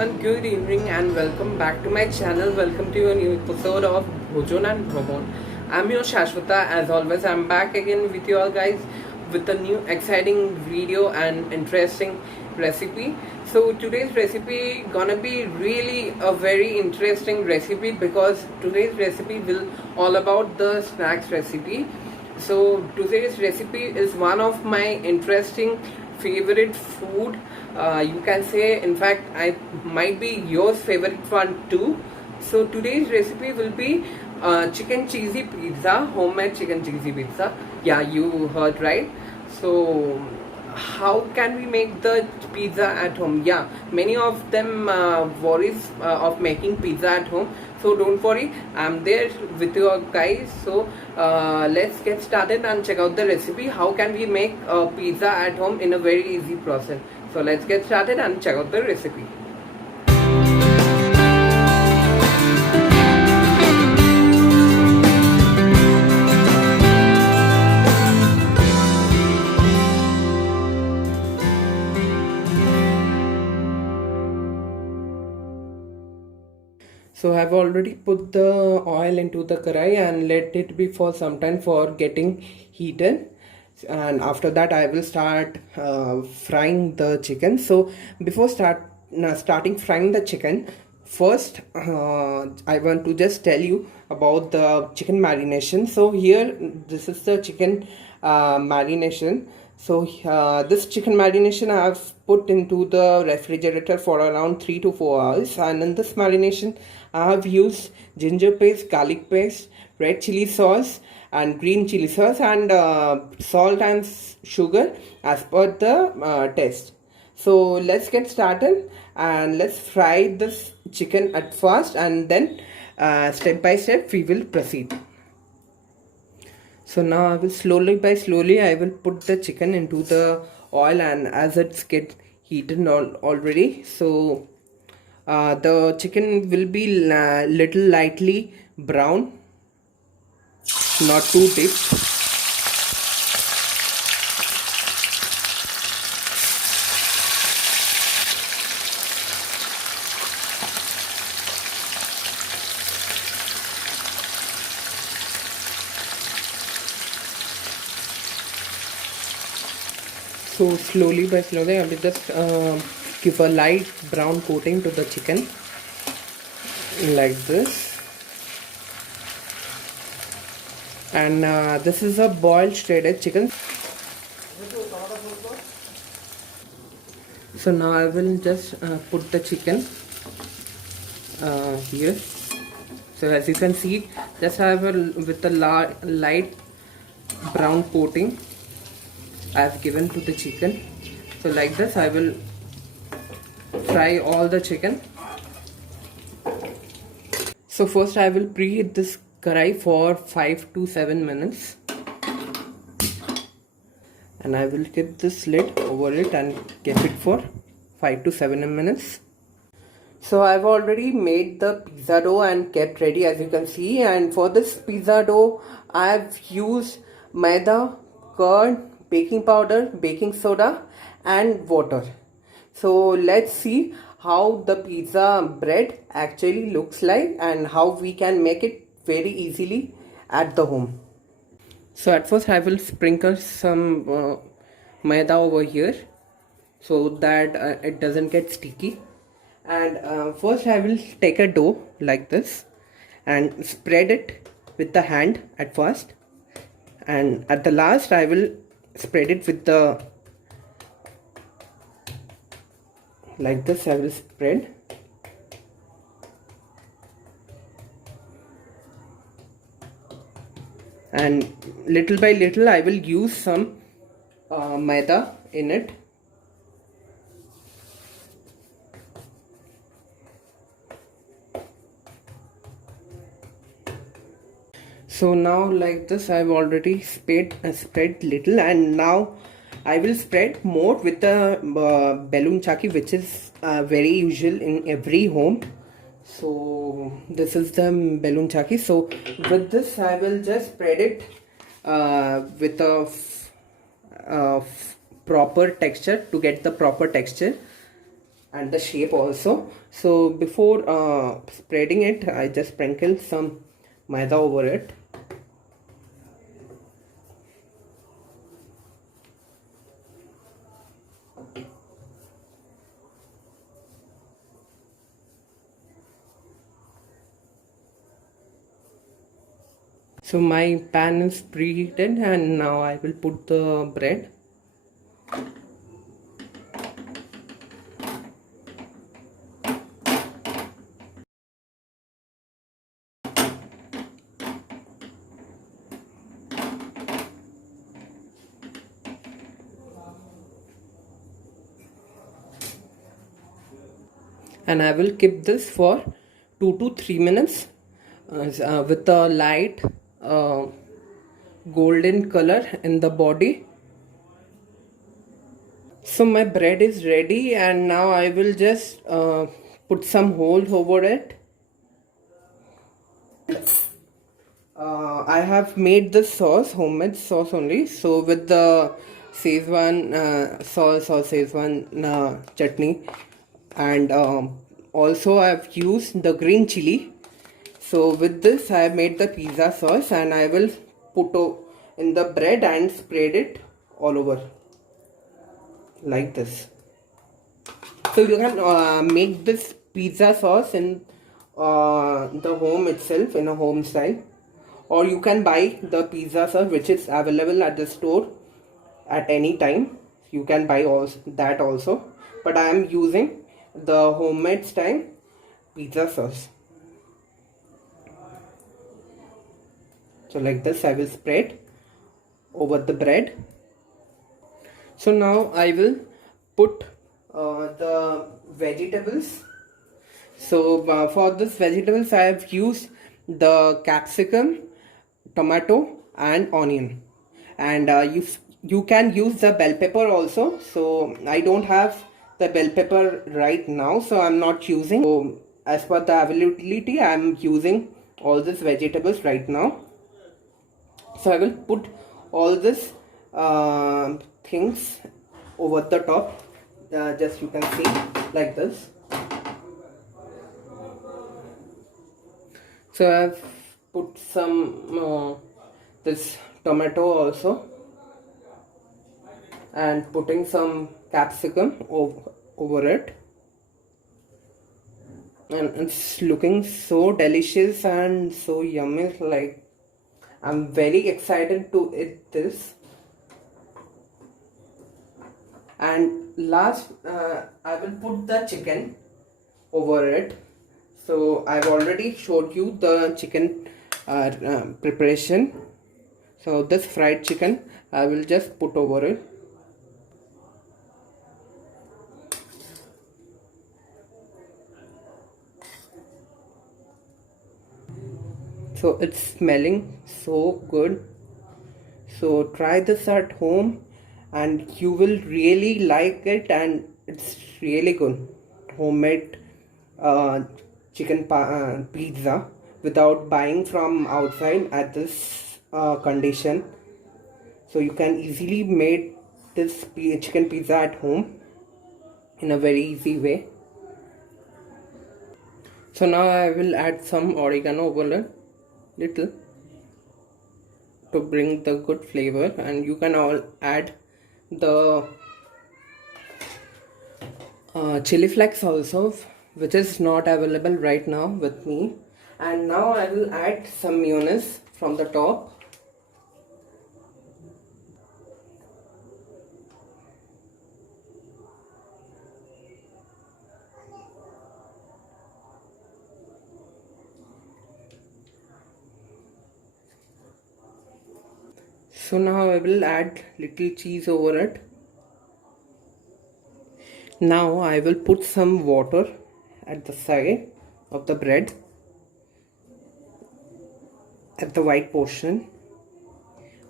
everyone, good evening and welcome back to my channel. Welcome to a new episode of Aponjon and Aponjon. I'm your Shashwata. As always, I'm back again with you all guys with a new exciting video and interesting recipe. So today's recipe gonna be really a very interesting recipe because today's recipe will all about the snacks recipe. So today's recipe is one of my interesting favorite food. You can say, in fact, I might be your favorite one too. So today's recipe will be chicken cheesy pizza, homemade chicken cheesy pizza. Yeah, you heard right. So how can we make the pizza at home? Yeah, many of them worries of making pizza at home, so don't worry, I'm there with you guys. So let's get started and check out the recipe. How can we make a pizza at home in a very easy process? So let's get started and check out the recipe. So I've already put the oil into the karai and let it be for some time for getting heated, and after that I will start frying the chicken. So before starting frying the chicken, first I want to just tell you about the chicken marination. So here this is the chicken marination. So this chicken marination I have put into the refrigerator for around 3 to 4 hours, and in this marination I have used ginger paste, garlic paste, red chili sauce and green chili sauce, and salt and sugar as per the taste. So let's get started and let's fry this chicken at first, and then step by step we will proceed. So now I will slowly I will put the chicken into the oil, and as it's get heated already, so the chicken will be little lightly brown, not too deep. So slowly I will just give a light brown coating to the chicken like this. And this is a boiled shredded chicken. So now I will just put the chicken here. So as you can see, just I have with a light brown coating I have given to the chicken. So like this I will fry all the chicken. So first I will preheat this karai for 5 to 7 minutes, and I will keep this lid over it and keep it for 5 to 7 minutes. So I've already made the pizza dough and kept ready, as you can see. And for this pizza dough I've used maida, curd, baking powder, baking soda and water. So let's see how the pizza bread actually looks like and how we can make it very easily at the home. So at first I will sprinkle some maida over here so that it doesn't get sticky. And first I will take a dough like this and spread it with the hand at first, and at the last I will spread it with the like this. I will spread, and little by little I will use some maida in it. So now like this I've already spread little, and now I will spread more with the balloon chaki, which is very usual in every home. So this is the balloon chaki. So with this I will just spread it with a proper texture, to get the proper texture. and the shape also. So before spreading it, I just sprinkle some maida over it. So my pan is preheated, and now I will put the bread. And I will keep this for 2 to 3 minutes with a light uh, golden color in the body. So my bread is ready, and now I will just put some holes over it. I have made this sauce, homemade sauce only. So with the Szechuan sauce or Szechuan chutney, and also I have used the green chili. So with this I have made the pizza sauce, and I will put in the bread and spread it all over like this. So you can make this pizza sauce in the home itself, in a home style, or you can buy the pizza sauce which is available at the store at any time. You can buy that also, but I am using the homemade style pizza sauce. So like this I will spread over the bread. So now I will put the vegetables. So for this vegetables I have used the capsicum, tomato and onion, and you can use the bell pepper also. So I don't have the bell pepper right now, so I'm not using. So as per the availability, I'm using all these vegetables right now. So I will put all this things over the top, just you can see like this. So I've put some this tomato also, and putting some capsicum over it, and it's looking so delicious and so yummy. Like, I'm very excited to eat this. And last I will put the chicken over it. So I've already showed you the chicken preparation. So this fried chicken I will just put over it. So it's smelling so good. So try this at home and you will really like it, and it's really good. Homemade chicken pizza without buying from outside at this condition. So you can easily make this chicken pizza at home in a very easy way. So now I will add some oregano over it, little, to bring the good flavor, and you can all add the chili flakes also, which is not available right now with me. And now I will add some mayonnaise from the top. So now I will add little cheese over it. Now I will put some water at the side of the bread, at the white portion,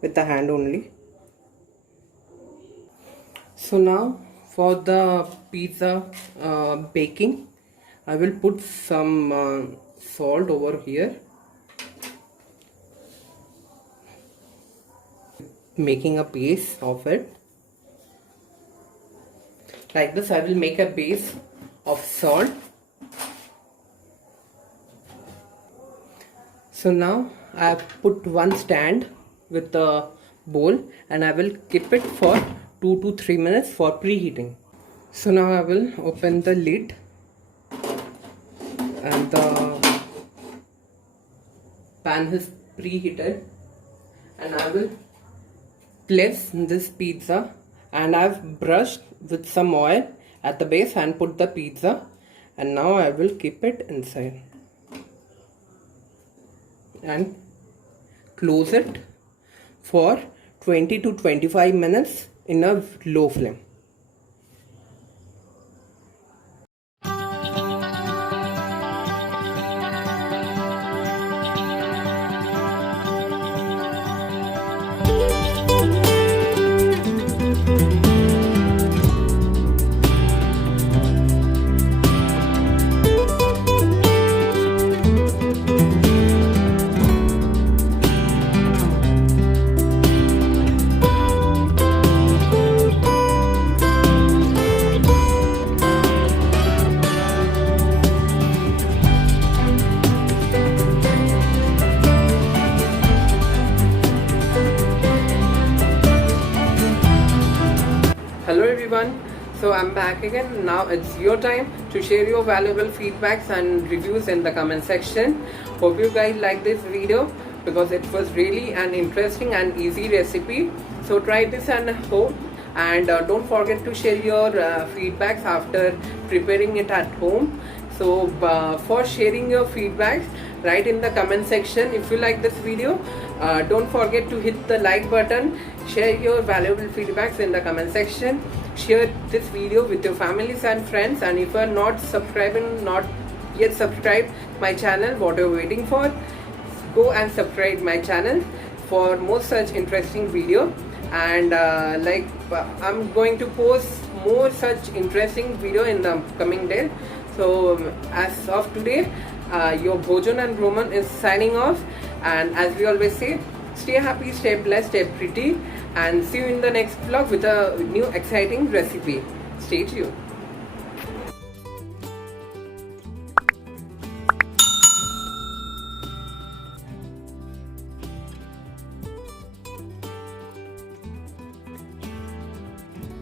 with the hand only. So now for the pizza baking, I will put some salt over here, making a base of it. Like this I will make a base of salt. So now I have put one stand with a bowl and I will keep it for 2 to 3 minutes for preheating. So now I will open the lid and the pan is preheated, and I will place this pizza, and I've brushed with some oil at the base and put the pizza, and now I will keep it inside and close it for 20 to 25 minutes in a low flame. Hello everyone, so I'm back again. Now it's your time to share your valuable feedbacks and reviews in the comment section. Hope you guys like this video because it was really an interesting and easy recipe. So try this at home, and don't forget to share your feedbacks after preparing it at home. So for sharing your feedbacks, write in the comment section. If you like this video, don't forget to hit the like button. Share your valuable feedbacks in the comment section. Share this video with your families and friends, and if you are not yet subscribed my channel, what are you waiting for? Go and subscribe my channel for more such interesting video, and I'm going to post more such interesting video in the coming day. So as of today, your Bhojan and Roman is signing off, and as we always say, stay happy, stay blessed, stay pretty, and see you in the next vlog with a new exciting recipe. Stay tuned.